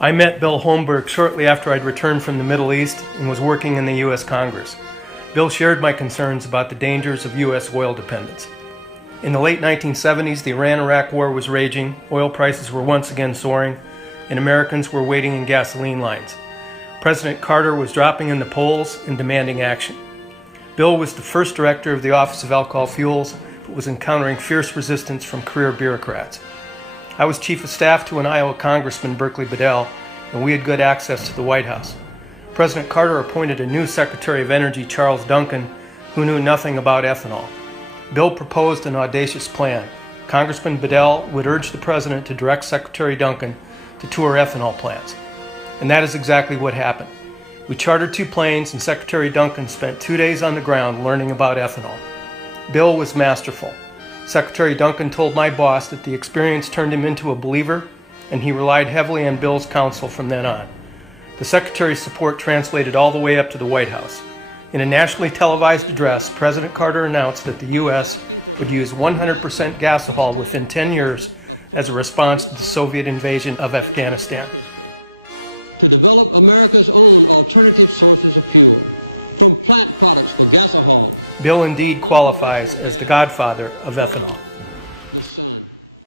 I met Bill Holmberg shortly after I'd returned from the Middle East and was working in the U.S. Congress. Bill shared my concerns about the dangers of U.S. oil dependence. In the late 1970s, the Iran-Iraq War was raging, oil prices were once again soaring, and Americans were waiting in gasoline lines. President Carter was dropping in the polls and demanding action. Bill was the first director of the Office of Alcohol Fuels, but was encountering fierce resistance from career bureaucrats. I was chief of staff to an Iowa Congressman, Berkeley Bedell, and we had good access to the White House. President Carter appointed a new Secretary of Energy, Charles Duncan, who knew nothing about ethanol. Bill proposed an audacious plan. Congressman Bedell would urge the president to direct Secretary Duncan to tour ethanol plants. And that is exactly what happened. We chartered 2 planes, and Secretary Duncan spent 2 days on the ground learning about ethanol. Bill was masterful. Secretary Duncan told my boss that the experience turned him into a believer, and he relied heavily on Bill's counsel from then on. The Secretary's support translated all the way up to the White House. In a nationally televised address, President Carter announced that the U.S. would use 100% gasohol within 10 years as a response to the Soviet invasion of Afghanistan. To develop America's own alternative sources of fuel, from plant products to gasohol. Bill indeed qualifies as the Godfather of ethanol.